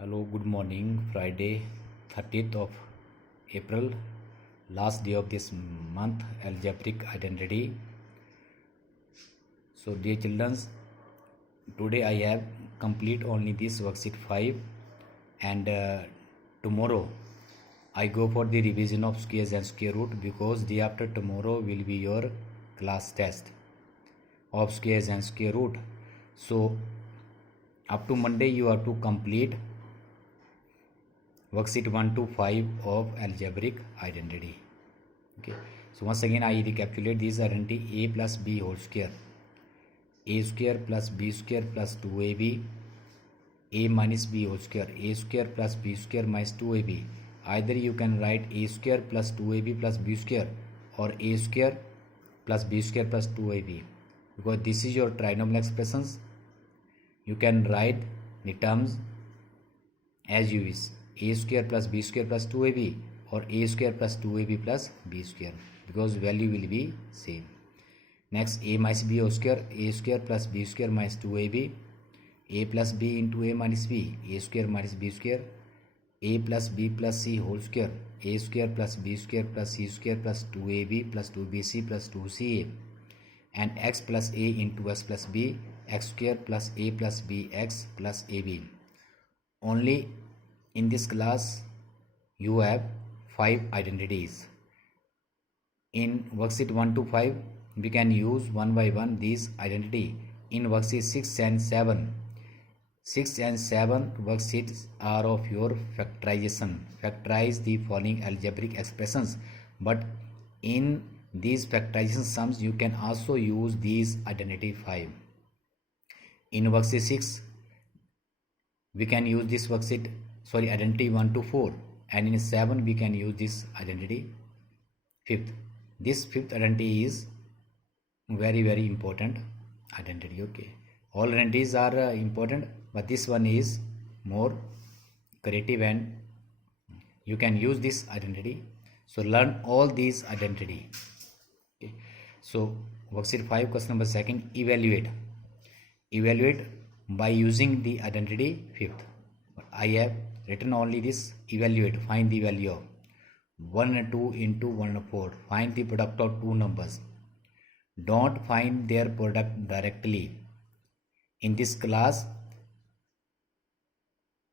Hello, good morning. Friday, 30th of April, last day of this month, algebraic identity. So, dear children, today I have complete only this worksheet 5, and tomorrow I go for the revision of squares and square root, because day after tomorrow will be your class test of squares and square root. So, up to Monday you have to complete worksheet 1 to 5 of algebraic identity. Okay, so once again I recapitulate this identity: a plus b whole square, a square plus b square plus 2ab, a minus b whole square, a square plus b square minus 2ab. Either you can write a square plus 2ab plus b square, or a square plus b square plus 2ab, because this is your trinomial expressions. You can write the terms as you wish: a square plus b square plus 2ab, or a square plus 2ab plus b square, because value will be same. Next, a minus b whole square, a square plus b square minus 2ab, a plus b into a minus b, a square minus b square, a plus b plus c whole square, a square plus b square plus c square plus 2ab plus 2bc plus 2ca, and x plus a into x plus b, x square plus a plus b x plus ab. Only in this class you have 5 identities. In worksheet 1 to 5 we can use one by one these identity. In worksheet 6 and 7 worksheets are of your factorization. Factorize the following algebraic expressions, but in these factorization sums you can also use these identity 5. In worksheet 6 we can use this identity 1 to 4, and in 7 we can use this identity 5th. This 5th identity is very important identity. Okay, all identities are important, but this one is more creative and you can use this identity. So learn all these identity. Okay. So worksheet 5 question number 2, evaluate by using the identity 5th. I have written only this: evaluate, find the value of 1 and 2 into 1 and 4, find the product of two numbers. Don't find their product directly. In this class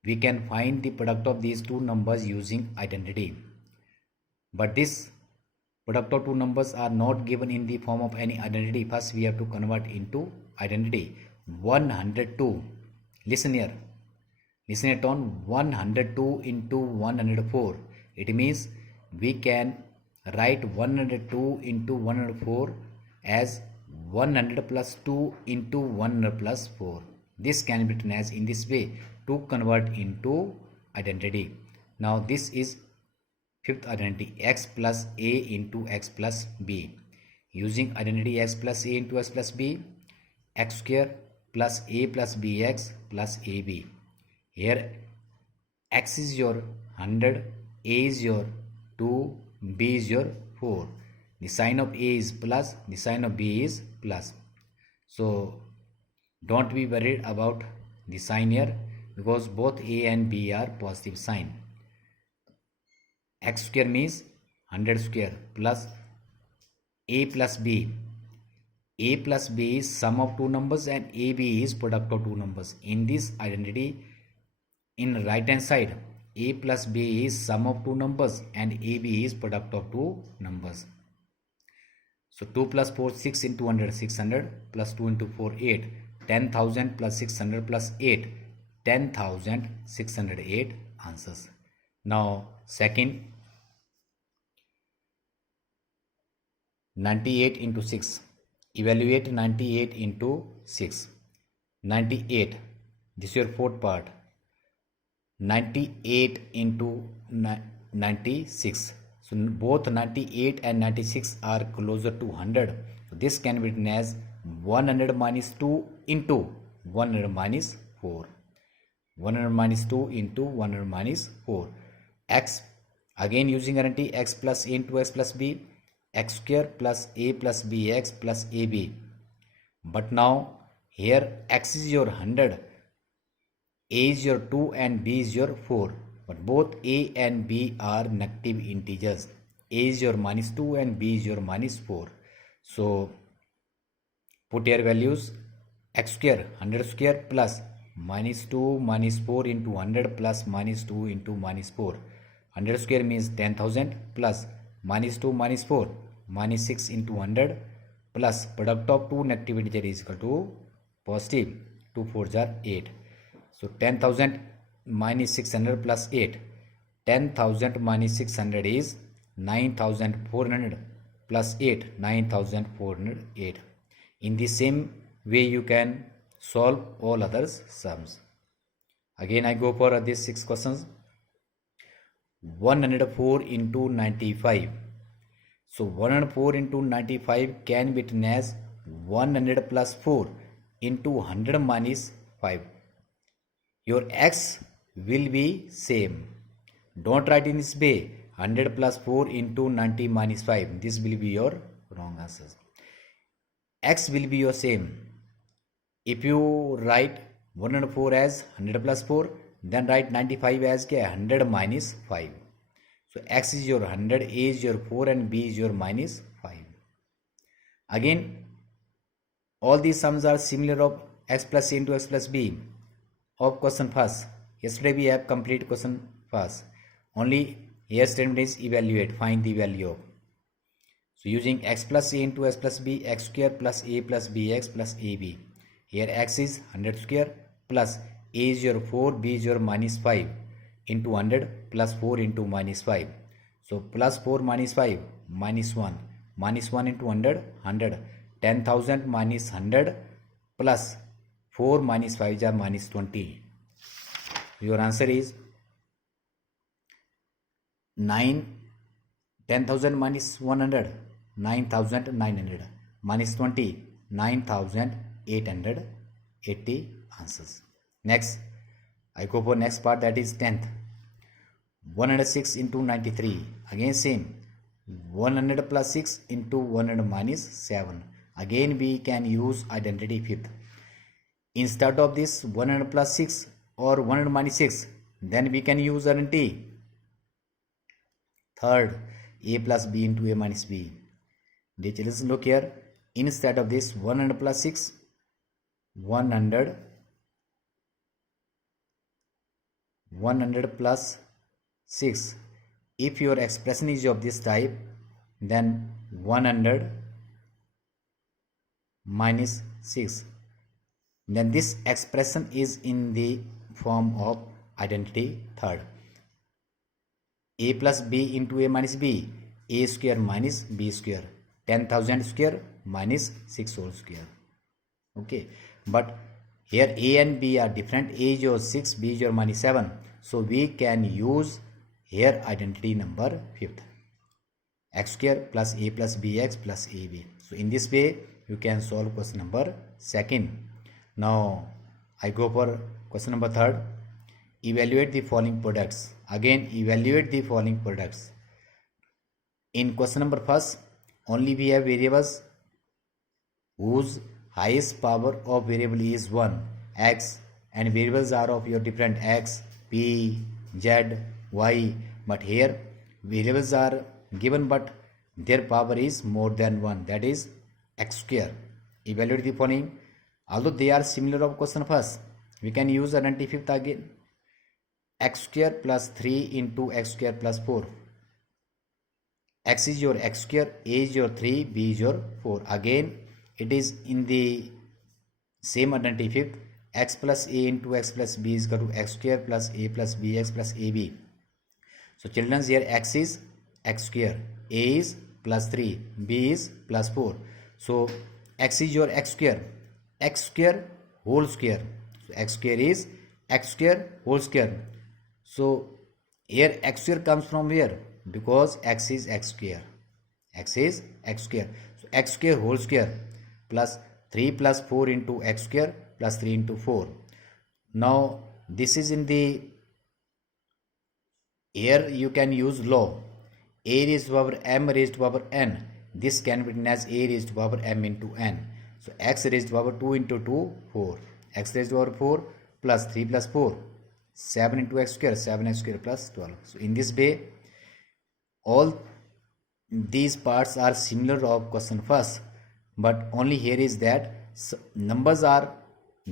we can find the product of these two numbers using identity, but this product of two numbers are not given in the form of any identity. First we have to convert into identity. 102, listen here on 102 into 104. It means we can write 102 into 104 as 100 plus 2 into 100 plus 4. This can be written as in this way to convert into identity. Now this is 5th identity: x plus a into x plus b. Using identity x plus a into x plus b, x square plus a plus bx plus ab. Here x is your 100, a is your 2, b is your 4. The sign of a is plus, the sign of b is plus. So don't be worried about the sign here, because both a and b are positive sign. X square means 100 square plus a plus b. A plus b is sum of two numbers and ab is product of two numbers. In this identity, in right hand side, a plus b is sum of two numbers and ab is product of two numbers. So 2 plus 4, 6 into 100, 600 plus 2 into 4, 8. 10,000 plus 600 plus 8, 10,608 answers. Now second, 98 into 6. Evaluate 98 into 6. 98, this is your fourth part. 98 into 96. So both 98 and 96 are closer to 100. So this can be written as 100 minus 2 into 100 minus 4. 100 minus 2 into 100 minus 4. X, again using identity x plus a into x plus b, x square plus a plus bx plus ab. But now here x is your 100 A is your 2 and B is your 4. But both A and B are negative integers. A is your minus 2 and B is your minus 4. So put your values. X square 100 square plus minus 2 minus 4 into 100 plus minus 2 into minus 4. 100 square means 10,000 plus minus 2 minus 4 minus 6 into 100 plus product of two negative integer is equal to positive. 2 4s are 8. So 10,000 minus 600 plus 8. 10,000 minus 600 is 9,400 plus 8. 9,408. In the same way you can solve all other sums. Again I go for these 6 questions. 104 into 95. So 104 into 95 can be written as 100 plus 4 into 100 minus 5. Your x will be same. Don't write in this way 100 plus 4 into 90 minus 5. This will be your wrong answers. X will be your same. If you write 104 as 100 plus 4, then write 95 as 100 minus 5. So x is your 100, a is your 4 and b is your minus 5. Again, all these sums are similar of x plus a into x plus b of question first. Yesterday we have complete question first. Only here statement is evaluate, find the value of. So using x plus a into x plus b, x square plus a plus bx plus ab. Here x is 100 square plus a is your 4, b is your minus 5 into 100 plus 4 into minus 5. So plus 4 minus 5 minus 1. Minus 1 into 100, 100. 10,000 minus 100 plus 4 minus 5 is minus 20. Your answer is 10,000 minus 100, 9,900 minus 20, 9,880 answers. Next, I go for next part, that is 10th. 106 into 93. Again same. 100 plus 6 into 100 minus 7. Again we can use identity fifth. Instead of this 100 plus 6 or 100 minus 6, then we can use identity third, a plus b into a minus b. Dear children, look here. Instead of this 100 plus 6, 100 plus 6. If your expression is of this type, then 100 minus 6. Then this expression is in the form of identity third. A plus b into a minus b. A square minus b square. 10,000 square minus 6 whole square. Okay. But here a and b are different. A is your 6, b is your minus 7. So we can use here identity number fifth. X square plus a plus bx plus ab. So in this way you can solve question number second. Now I go for question number third. Evaluate the following products. Again evaluate the following products. In question number first, only we have variables whose highest power of variable is 1, x, and variables are of your different x, p, z, y. But here variables are given but their power is more than 1, that is x square. Evaluate the following. Although they are similar of question first, we can use identity fifth again. X square plus 3 into x square plus 4. X is your x square, a is your 3, b is your 4. Again it is in the same identity fifth. X plus a into x plus b is equal to x square plus a plus bx plus ab. So children, here x is x square, a is plus 3, b is plus 4. So x is your x square whole square. So x square is x square whole square. So here x square comes from where? Because x is x square. X is x square. So x square whole square plus 3 plus 4 into x square plus 3 into 4. Now this is in the, here you can use law. A raised to power m raised to power n. This can be written as a raised to power m into n. So x raised to power 2 into 2, 4. X raised to power 4 plus 3 plus 4, 7 into x square, 7x square plus 12. So in this way, all these parts are similar of question first, but only here is that numbers are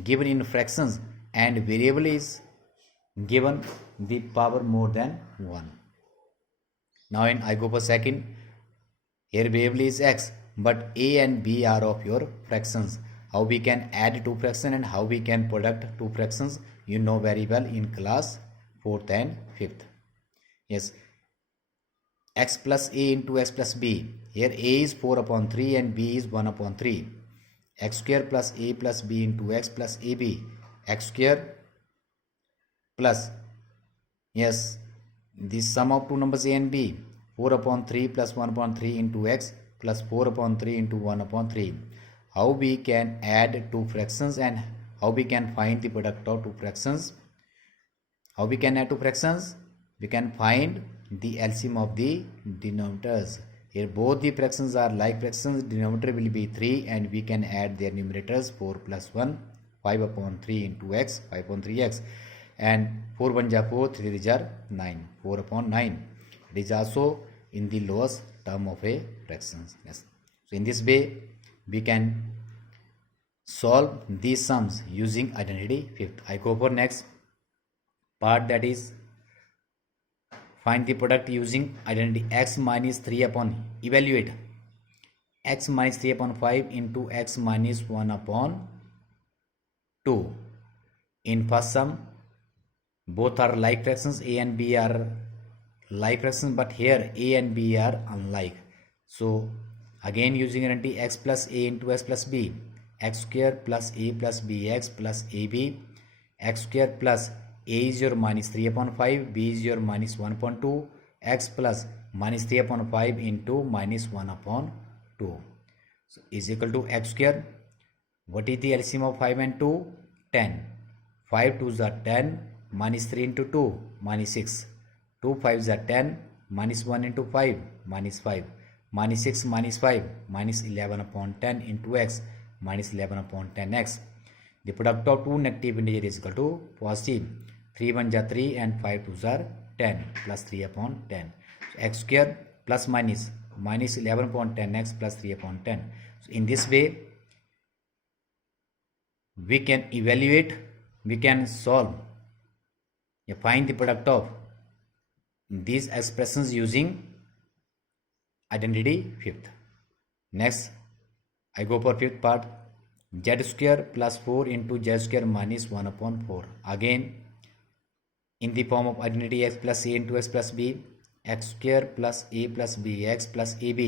given in fractions and variable is given the power more than 1. Now in I go for second, here variable is x, but a and b are of your fractions. How we can add two fractions and how we can product two fractions, you know very well in class 4th and 5th. Yes, x plus a into x plus b. Here a is 4 upon 3 and b is 1 upon 3. X square plus a plus b into x plus ab. X square plus, yes, the sum of two numbers a and b. 4 upon 3 plus 1 upon 3 into x plus 4 upon 3 into 1 upon 3. How we can add two fractions and how we can find the product of two fractions? How we can add two fractions? We can find the LCM of the denominators. Here both the fractions are like fractions. Denominator will be 3 and we can add their numerators 4 plus 1, 5 upon 3 into x, 5 upon 3x, and 4 1 ja 4, 3 3 ja 9, 4 upon 9. It is also in the lowest term of a fractions. Yes. So in this way we can solve these sums using identity fifth. I go for next part, that is find the product using identity x minus 3 upon, evaluate x minus 3 upon 5 into x minus 1 upon 2. In first sum, both are like fractions, a and b are like fractions, but here a and b are unlike. So again using identity x plus a into x plus b, x square plus a plus bx plus ab, x square plus a is your minus 3 upon 5, b is your minus 1 upon 2, x plus minus 3 upon 5 into minus 1 upon 2. So is equal to x square. What is the LCM of 5 and 2? 10. 5 2s are 10, minus 3 into 2, minus 6. 2 5s are 10, minus 1 into 5, minus 5. Minus 6 minus 5, minus 11 upon 10 into x, minus 11 upon 10x. The product of two negative integers is equal to positive. 3 1 ja 3 and 5 2s are 10 plus 3 upon 10. So x square plus minus, minus 11 upon 10x plus 3 upon 10. So in this way we can evaluate, we can solve, find the product of these expressions using identity fifth. Next I go for fifth part, z square plus 4 into z square minus 1 upon 4. Again in the form of identity x plus a into x plus b, x square plus a plus b x plus ab.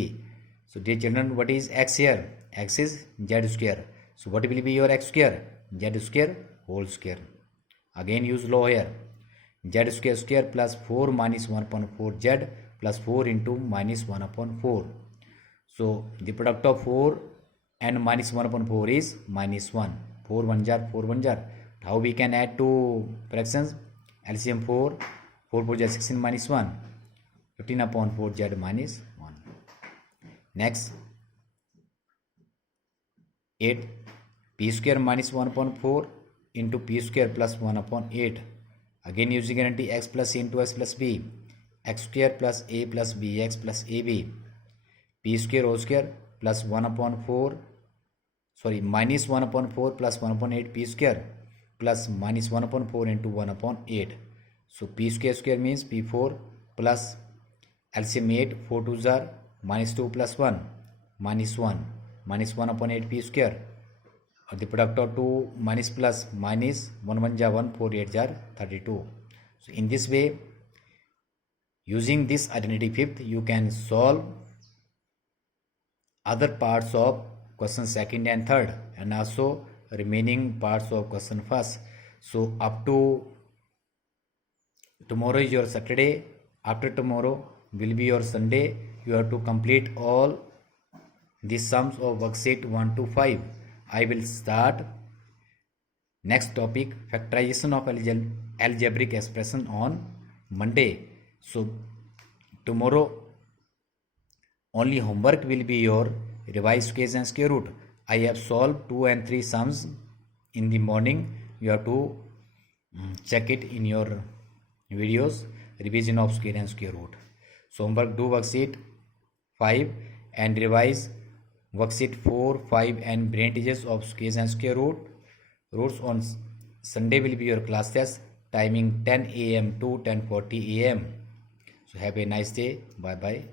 So dear children, what is x here? X is z square. So what will be your x square? Z square whole square. Again use law here, z square square plus 4 minus 1 upon 4 z plus 4 into minus 1 upon 4. So the product of 4 and minus 1 upon 4 is minus 1. 4 1 jar, 4 1 jar. How we can add two fractions? LCM 4, 4 4 jar 16 minus 1, 15 upon 4 z minus 1. Next 8, p square minus 1 upon 4 into p square plus 1 upon 8. Again using identity x plus a into x plus b, x square plus a plus bx plus ab, p square whole square plus 1 upon 4, sorry, minus 1 upon 4 plus 1 upon 8 p square plus minus 1 upon 4 into 1 upon 8. So p square square means p4 plus LCM 8, 4 2s are minus 2 plus 1, minus 1, minus 1 upon 8 p square. The product of 2 minus plus minus 1 1 ja 1, 4 8 jar 32. So in this way, using this identity fifth, you can solve other parts of question second and third, and also remaining parts of question first. So up to tomorrow is your Saturday, after tomorrow will be your Sunday. You have to complete all the sums of worksheet 1 to 5. I will start next topic, factorization of algebraic expression, on Monday. So tomorrow only homework will be your revised case and square root. I have solved 2 and 3 sums in the morning. You have to check it in your videos, revision of square and square root. So homework, do worksheet 5 and revise worksheet 4, 5 and brain teasers of squares and square roots. On Sunday will be your class test, timing 10 a.m. to 10:40 a.m. So have a nice day. Bye bye.